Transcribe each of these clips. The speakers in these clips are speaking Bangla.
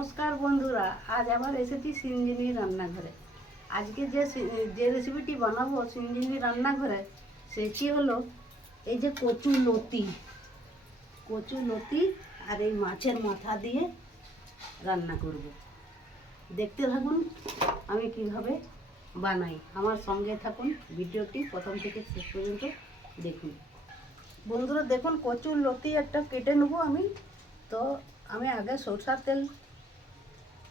নমস্কার বন্ধুরা, আজ আবার এসেছি সিঞ্জিনি রান্নাঘরে। আজকে যে যে রেসিপিটি বানাবো সিঞ্জিনি রান্নাঘরে, সেটি হলো এই যে কচু লতি। কচু লতি আর এই মাছের মাথা দিয়ে রান্না করব। দেখতে থাকুন আমি কীভাবে বানাই। আমার সঙ্গে থাকুন, ভিডিওটি প্রথম থেকে শেষ পর্যন্ত দেখুন। বন্ধুরা, দেখুন কচুর লতি একটা কেটে নেব আমি। তো আমি আগে সরষার তেল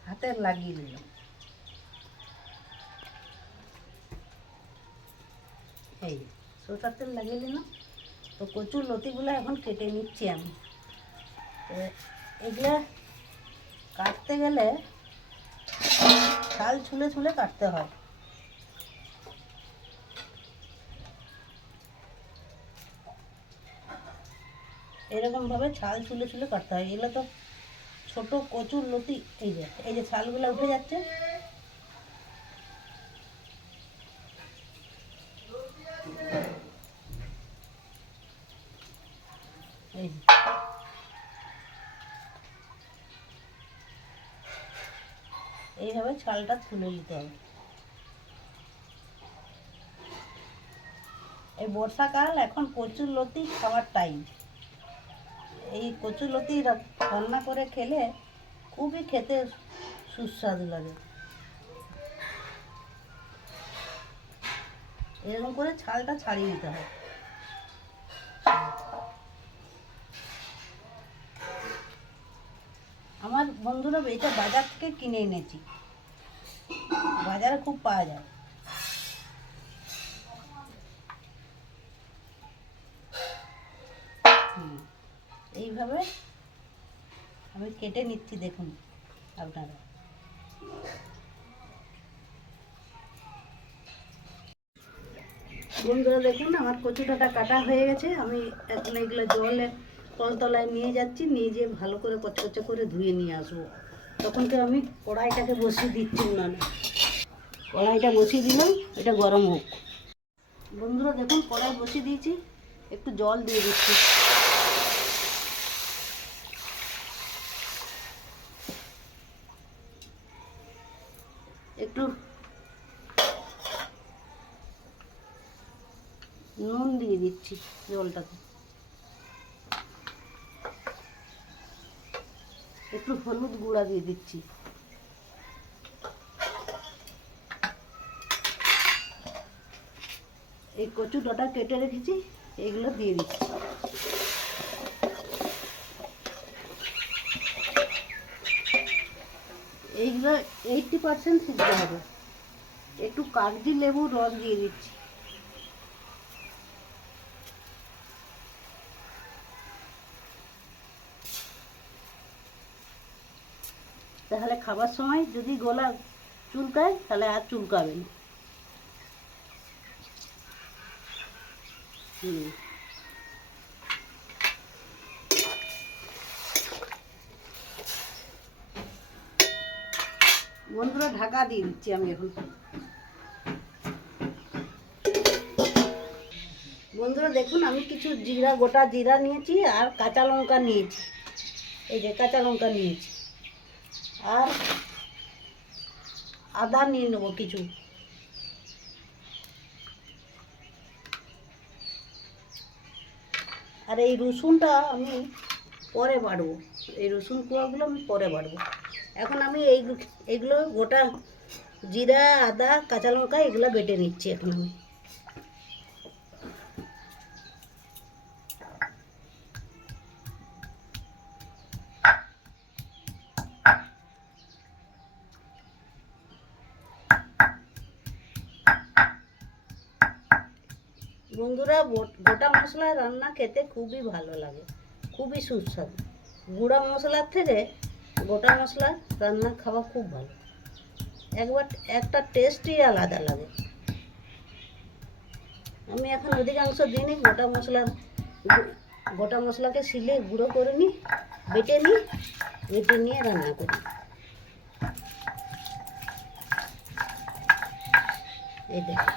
হাতে লাগিয়ে নিলাম এই সরষার তেল লাগিয়ে নিলাম তো কচুর লতিগুলো এখন কেটে নিচ্ছি আমি। এগুলো কাটতে গেলে ছাল ছুলে ছুলে কাটতে হয়। এরকমভাবে ছাল ছুলে ছুলে কাটতে হয়। এগুলো তো ছোট কচুর লতি, এই যে এই যে ছালগুলো উঠে যাচ্ছে। এই এইভাবে ছালটা তুলে নিতে হবে। এই বর্ষাকাল এখন প্রচুর লতি খাওয়ার টাইম এই কচু লতি রান্না করে খেলে খুবই খেতে সুস্বাদু লাগে। এরকম করে ছালটা ছাড়িয়ে নিতে হয়। আমার বন্ধুরা এটা বাজার থেকে কিনে এনেছি। বাজারে খুব পাওয়া যায়। এইভাবে আমি কেটে নিচ্ছি, দেখুন আপনারা। বন্ধুরা, দেখুন, আমার কচুটাটা কাটা হয়ে গেছে। আমি এখন এগুলো জলে, কলতলায় নিয়ে যাচ্ছি, নিয়ে যেয়ে ভালো করে কচকচে করে ধুয়ে নিয়ে আসব। তখন তো আমি কড়াইটাকে বসিয়ে দিচ্ছি না কড়াইটা বসিয়ে দিলাম, এটা গরম হোক। বন্ধুরা, দেখুন, কড়াই বসিয়ে দিয়েছি, একটু জল দিয়ে দিচ্ছি একটু নুন দিয়ে দিচ্ছি জলটাতে একটু হলুদ গুঁড়া দিয়ে দিচ্ছি। এই কচু ডাটা কেটে রেখেছি, এগুলো দিয়ে দিচ্ছি। এইগুলো এইটটি পার্সেন্ট সিদ্ধ হবে। একটু কাগজি লেবুর রস দিয়ে দিচ্ছি। তাহলে খাবার সময় যদি গলা চুলকায়, তাহলে আর চুলকাবে না। হুম। বন্ধুরা, ঢাকা দিয়ে দিচ্ছি আমি এখন। বন্ধুরা, দেখুন, আমি কিছু জিরা, গোটা জিরা নিয়েছি আর কাঁচা লঙ্কা নিয়েছি। এই যে কাঁচা লঙ্কা নিয়েছি। আর আদা নিয়ে নেব কিছু। আর এই রসুনটা আমি পরে বাড়বো। এই রসুন কুয়াগুলো আমি পরে বাড়বো। এখন আমি এই এগুলো গোটা জিরা, আদা, কাঁচা লঙ্কা এগুলো বেটে নিচ্ছি এখন আমি। বন্ধুরা গোটা মশলা রান্না খেতে খুবই ভালো লাগে, খুবই সুস্বাদু। গুঁড়া মশলার থেকে গোটা মশলা রান্না খাওয়া খুব ভালো। একবার, একটা টেস্টই আলাদা লাগে। আমি এখন অধিকাংশ দিনই গোটা মশলা গোটা মশলাকে শিলে গুঁড়ো করে নিই, বেটে নিই, বেটে নিয়ে রান্না করি। এই দেখো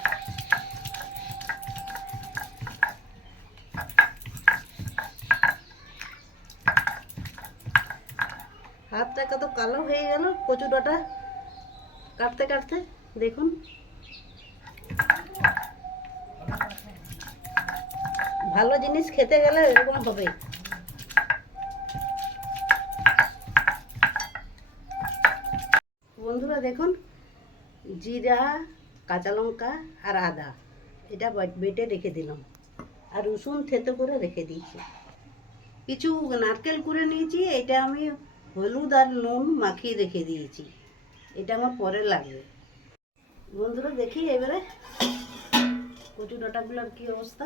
হাতটা কত কালো হয়ে গেল, কচু ডাটা কাটতে কাটতে, দেখুন। ভালো জিনিস খেতে গেলে এরকম হবে। বন্ধুরা, দেখুন, জিরা, কাঁচা লঙ্কা আর আদা, এটা বেটে রেখে দিলাম। আর রসুন থেতো করে রেখে দিয়েছি। কিছু নারকেল কুড়ে নিয়েছি, এটা আমি হলুদ আর নুন মাখিয়ে রেখে দিয়েছি। এটা আমার পরে লাগবে। বন্ধুরা, দেখি এবারে কচু ডাটাগুলোর কি অবস্থা।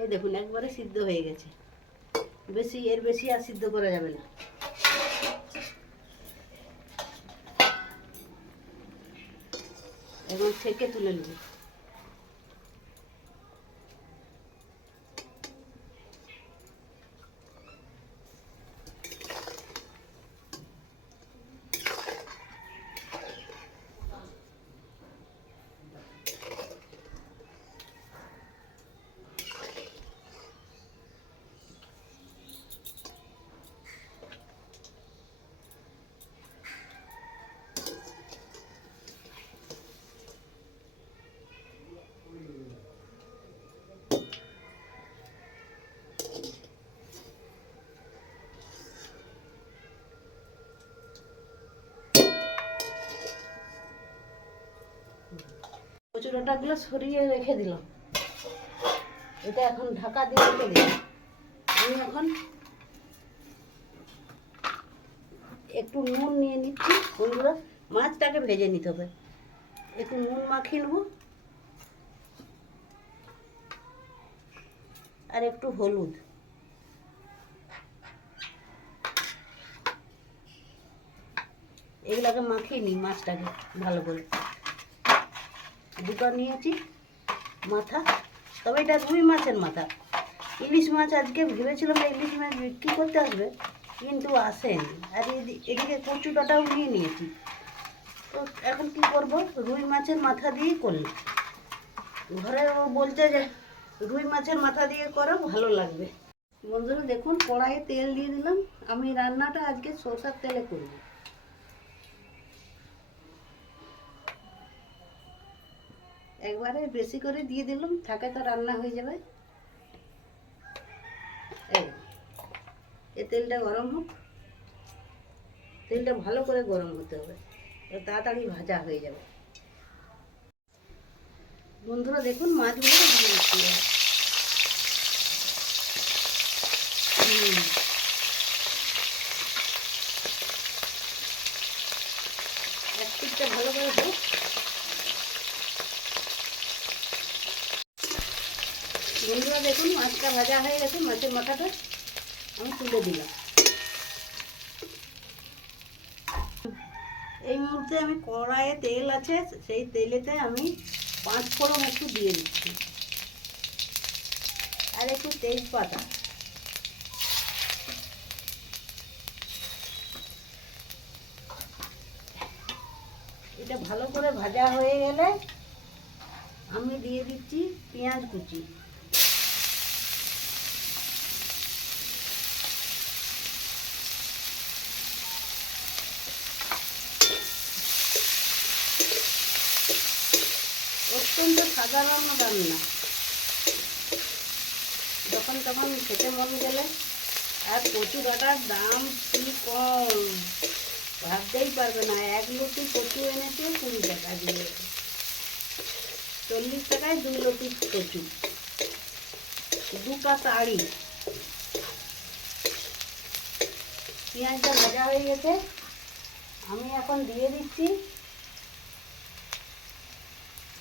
এই দেখুন, একবারে সিদ্ধ হয়ে গেছে। বেশি, এর বেশি আর সিদ্ধ করা যাবে না। এবং থেকে তুলে নেব। কচু ডাটাগুলো সরিয়ে রেখে দিলাম। এটা এখন ঢাকা দিয়ে রেখে দিলাম। আমি এখন একটু নুন নিয়ে নিচ্ছি বন্ধুরা মাছটাকে ভেজে নিতে হবে। একটু নুন মাখিয়ে নেব। আর একটু হলুদ। এগুলাকে মাখিয়ে নিই মাছটাকে ভালো করে। দুটো নিয়েছি, মাথা, তবে এটা রুই মাছের মাথা। ইলিশ মাছ আজকে ভেবেছিলাম যে ইলিশ মাছ বিক্রি করতে আসবে, কিন্তু আসেনি। আর এদি- এদিকে কচু ডাটাও নিয়ে নিয়েছি। তো এখন কি করব? রুই মাছের মাথা দিয়েই করলাম। ঘরে ও বলছে যে, রুই মাছের মাথা দিয়ে করো, ভালো লাগবে। বন্ধুরা, দেখুন কড়াইয়ে তেল দিয়ে দিলাম। আমি রান্নাটা আজকে সরষার তেলে করব। একবারে বেশি করে দিয়ে দিলাম, থাকে তো রান্না হয়ে যাবে। এই তেলটা গরম হোক। তেলটা ভালো করে গরম হতে হবে তাড়াতাড়ি ভাজা হয়ে যাবে। বন্ধুরা দেখুন, মাছগুলো দিয়ে দিচ্ছি। হুম। এক পিঠটা ভালো করে হোক বন্ধুরা দেখুন, মাছটা ভাজা হয়ে গেছে, মাছের মাথাটা আমি তুলে দিলাম। এই মুহূর্তে আমি কড়াইয়ে তেল আছে, সেই তেলেতে আমি পাঁচ ফোড়ন একটু দিয়ে দিচ্ছি। আর একটু তেজপাতা। এটা ভালো করে ভাজা হয়ে গেলে আমি দিয়ে দিচ্ছি পেঁয়াজ কুচি। অত্যন্ত সাধারণ রান্না যখন তখন খেতে মন গেলে আর কচু ডাটার দাম কি কম? ভাবতেই পারবে না, এক লুটি কচু এনেছে কুড়ি টাকা দিয়ে। চল্লিশ টাকায় দুই লটি কচু। দুটা তাড়ি পেঁয়াজটা ভাজা হয়ে গেছে। আমি এখন দিয়ে দিচ্ছি।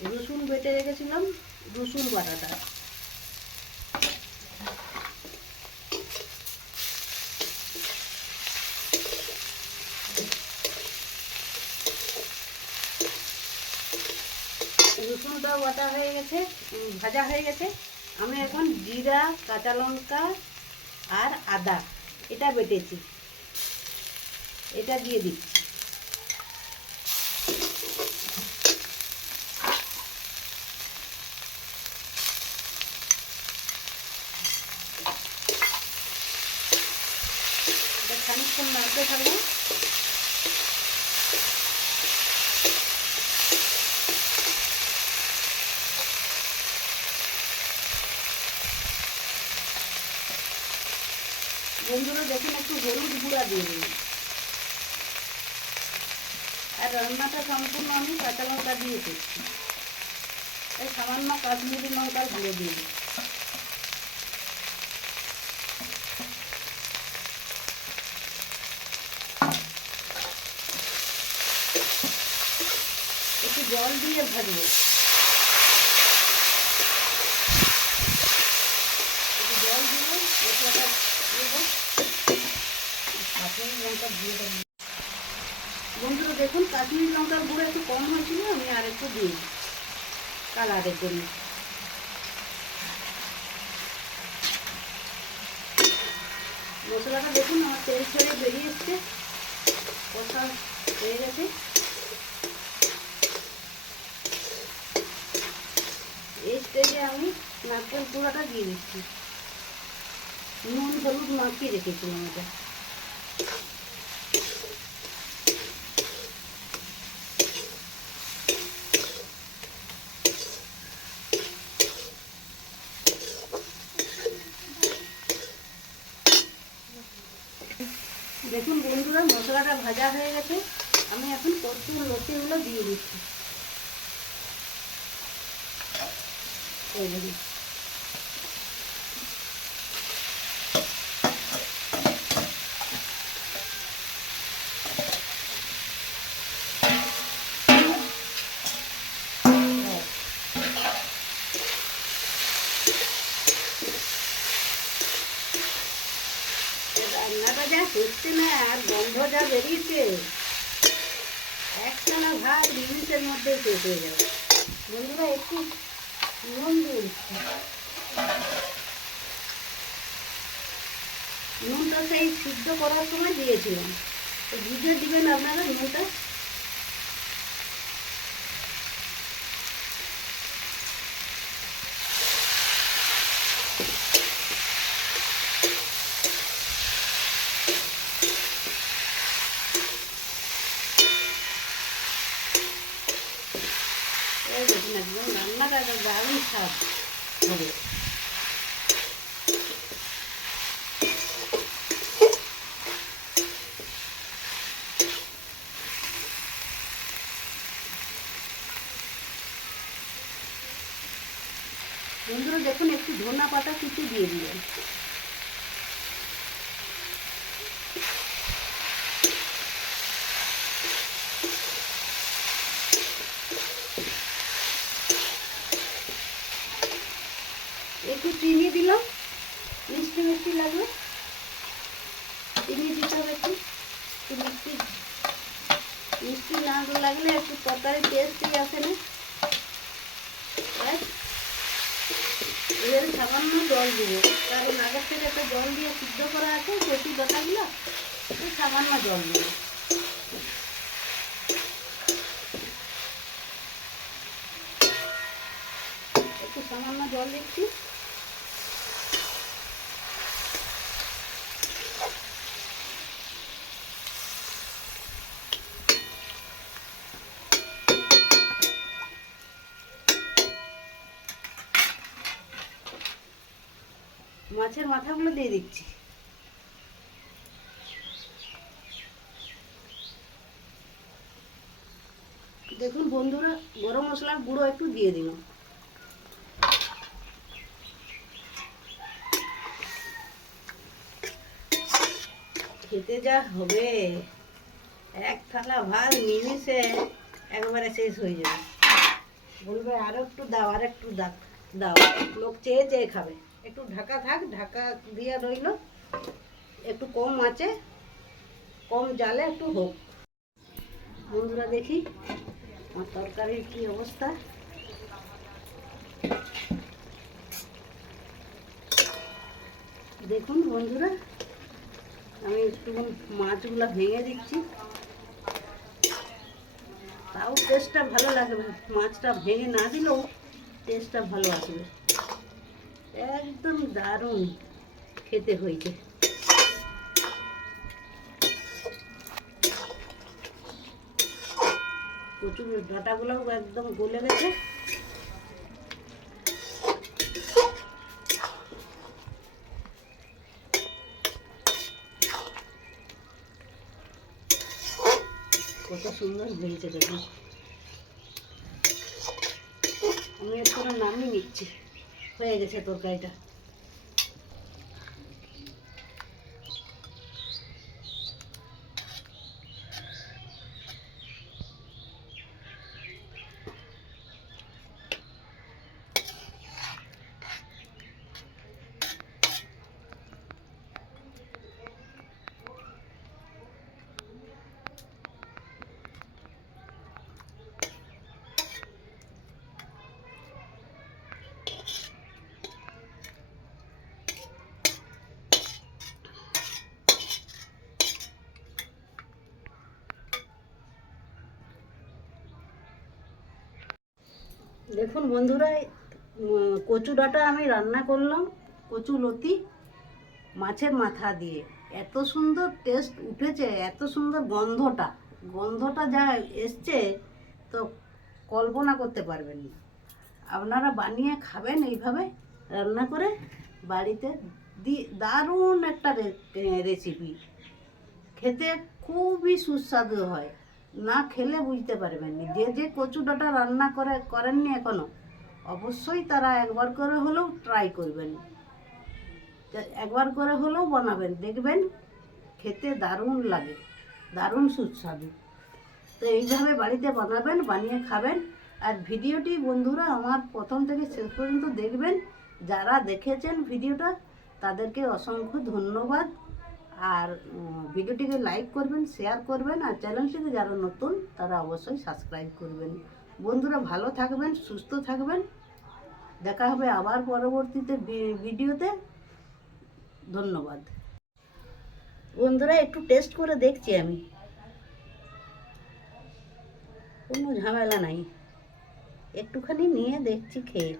রসুন বেটে রেখেছিলাম, রসুন বাটাটা। রসুনটাও বাটা হয়ে গেছে ভাজা হয়ে গেছে। আমি এখন জিরা, কাঁচা লঙ্কা আর আদা, এটা বেটেছি। এটা দিয়ে দিচ্ছি। নাড়তে থাকব। বন্ধুরা, দেখুন, একটু হলুদ গুঁড়া দিয়ে দিন। আর রান্নাটা সম্পূর্ণ আমি কাঁচা লঙ্কা দিয়ে করছি এই সামান্য কাশ্মীরি লঙ্কার গুঁড়ো দিয়ে দিই জল দিয়ে ভাজবো। জল দিয়ে বন্ধুরা দেখুন, কাশ্মীরি লঙ্কার গুঁড়ো একটু কম হয়েছিল, আমি আর একটু দিই কালারের জন্য। মশলাটা দেখুন, আমার তেল ছেড়ে বেরিয়ে এসছে। কষা হয়ে গেছে এই স্টেজে আমি নারকেল গুঁড়াটা দিয়ে দিচ্ছি। নুন, হলুদ মাখিয়ে রেখেছিলাম এটা। দেখুন বন্ধুরা, মশলাটা ভাজা হয়ে গেছে। আমি এখন কচুর লতিগুলো দিয়ে দিচ্ছি। দেখুন। রান্নাটা যা হচ্ছে না, আর গন্ধ যা বেরিয়েছে একটানা ভাত মিনিটের মধ্যে হয়ে যাবে বন্ধুরা, একটু নুন দিয়েছি নুনটা সেই সিদ্ধ করার সময় দিয়েছিলাম। তো ভিজে দিবেন আপনারা নুনটা? বন্ধুরা দেখুন একটু ধনা পাতা কুচি দিয়ে দিবেন একটু চিনি দিলাম মিষ্টি মিষ্টি লাগবে চিনি দিতে হবে একটু একটু মিষ্টি মিষ্টি না লাগলে একটু তরকারি টেস্টই আসে না ব্যাস। এর সামান্য জল দিব। কারণ আগের থেকে একটা জল দিয়ে সিদ্ধ করা আছে, সেটি ডাটাগুলো এই সামান্য জল দিব। একটু সামান্য জল দিচ্ছি। মাছের মাথাগুলো দিয়ে দিচ্ছি। দেখুন বন্ধুরা, গরম মশলার গুঁড়ো একটু দিয়ে দিলাম খেতে যা হবে। এক থালা ভাত নিমিষে একবারে শেষ হয়ে যাবে। বলবে, আরও একটু দাও, আর একটু দাও দাও। লোক চেয়ে চেয়ে খাবে। একটু ঢাকা থাক, ঢাকা দিয়ে রইল একটু কম আছে, কম জালে একটু হোক। বন্ধুরা দেখি, আমার তরকারির কি অবস্থা। দেখুন বন্ধুরা, আমি একটু মাছগুলো ভেঙে দিচ্ছি। তাও টেস্টটা ভালো লাগবে মাছটা ভেঙে না দিলেও টেস্টটা ভালো আসবে। একদম দারুণ খেতে হয়েছে। প্রচুর ডাঁটাগুলোও একদম গলে গেছে। কত সুন্দর হয়েছে দেখুন। আমি এর নামই নিচ্ছি। হয়ে গেছে তরকারিটা। দেখুন বন্ধুরা কচু ডাঁটা আমি রান্না করলাম, কচু লতি মাছের মাথা দিয়ে। এত সুন্দর টেস্ট উঠেছে, এত সুন্দর গন্ধটা। গন্ধটা যা এসছে, তো কল্পনা করতে পারবেন না। আপনারা বানিয়ে খাবেন এইভাবে রান্না করে বাড়িতে। দি, দারুণ একটা রেসিপি খেতে খুবই সুস্বাদু হয়। না খেলে বুঝতে পারবেন যে যে কচু ডাঁটা রান্না করে, করেননি এখনও, অবশ্যই তারা একবার করে হলেও ট্রাই করবেন। একবার করে হলেও বানাবেন, দেখবেন খেতে দারুণ লাগে, দারুণ সুস্বাদু। তো এইভাবে বাড়িতে বানাবেন, বানিয়ে খাবেন। আর ভিডিওটি বন্ধুরা আমার প্রথম থেকে শেষ পর্যন্ত দেখবেন। যারা দেখেছেন ভিডিওটা, তাদেরকে অসংখ্য ধন্যবাদ। আর ভিডিওটিকে লাইক করবেন শেয়ার করবেন, আর চ্যানেলটিতে যারা নতুন, তারা অবশ্যই সাবস্ক্রাইব করবেন। বন্ধুরা ভালো থাকবেন, সুস্থ থাকবেন। দেখা হবে আবার পরবর্তীতে ভিডিওতে। ধন্যবাদ। বন্ধুরা, একটু টেস্ট করে দেখছি আমি। কোনো ঝামেলা নাই। একটুখানি নিয়ে দেখছি খেয়ে।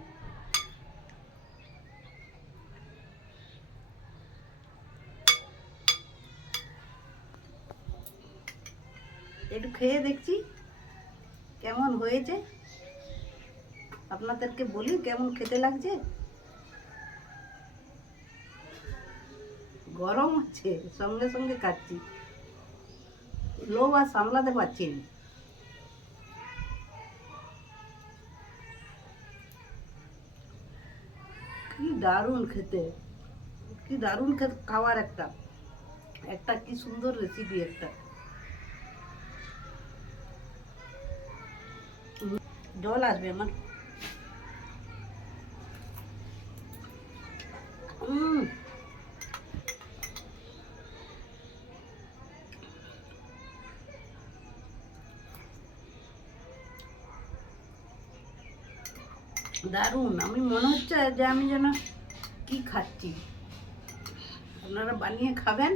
একটু খেয়ে দেখছি। কেমন হয়েছে? আপনাদেরকে বলি কেমন খেতে লাগছে? গরম হচ্ছে সঙ্গে সঙ্গে খাচ্ছি। লোভ আর সামলাতে পারছি না। কি দারুণ খেতে। কি দারুণ খেতে খাওয়ার একটা। একটা কি সুন্দর রেসিপি একটা। জল আসবে আমার। দারুণ, আমি মনে হচ্ছে যে আমি যেন কি খাচ্ছি। আপনারা বানিয়ে খাবেন।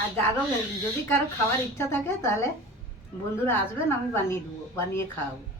আর যারও যদি কারও খাওয়ার ইচ্ছা থাকে তাহলে বন্ধুরা আসবেন আমি বানিয়ে দেবো বানিয়ে খাওয়াবো।